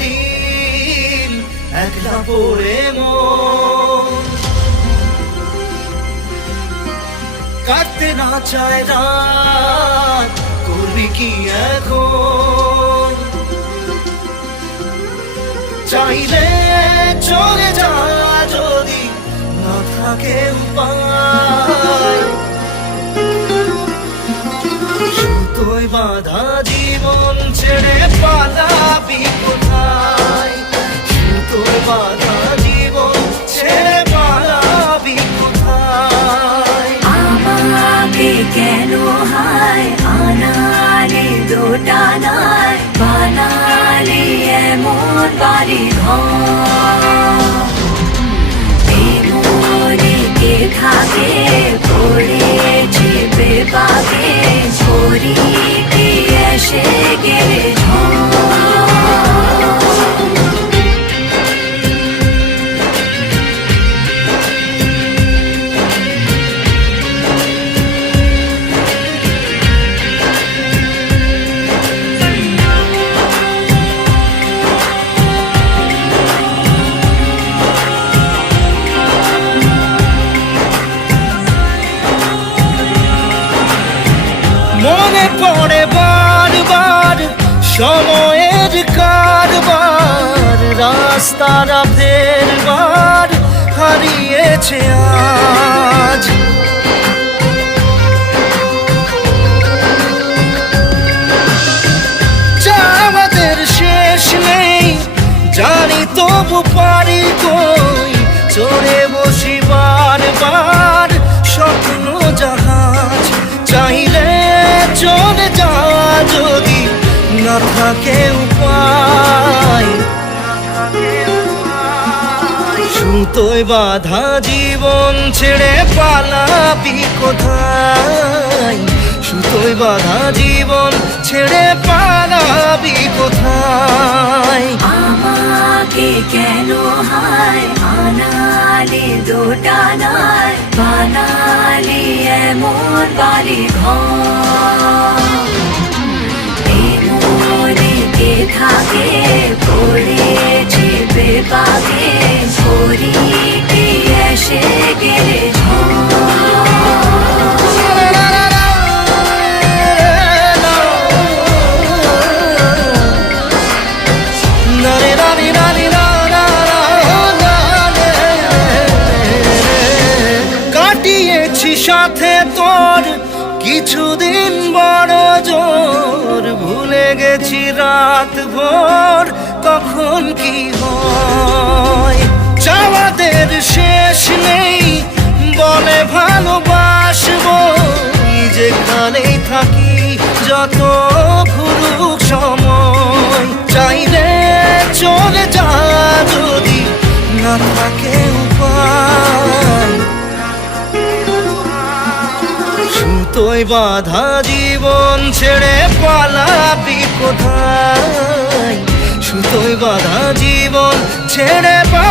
দিন একলা পড়ে কাটতে না চায় রাত, করবি কি এখন? চাইলে চলে যা যদি না থাকে উপায়। সুতোয় বাধা জীবন ছেড়ে পালাবি কোথায়? সুতোয় বাধা জীবন ছেড়ে পালাবি কোথায়? আমাকে কেন হায়? আনালি দোটানায়, বানালি এমন বাড়ি ঘর। সময়ের কারবার রাস্তারা ফেরবার হারিয়েছে আজ। থাকে উপায় সুতোয় বাধা জীবন ছেড়ে পালাবি কোথায়? সুতোয় বাধা জীবন ছেড়ে পালাবি কোথায়? আমাকে কেন আনালি দোটানায় বানালি এমন বাড়ি ঘর। থাকে পড়েছি বেপাকে ছড়ি কি এসে গেলে কাটিয়েছি সাথে তোর কিছুদিন জোর ভুলে গেছি রাত ভোর কখন কি হয়? চাওয়াদের শেষ সুতোয় বাধা জীবন ছেড়ে পালাবি কোথায়? সুতোই বাধা জীবন ছেড়ে পালাবি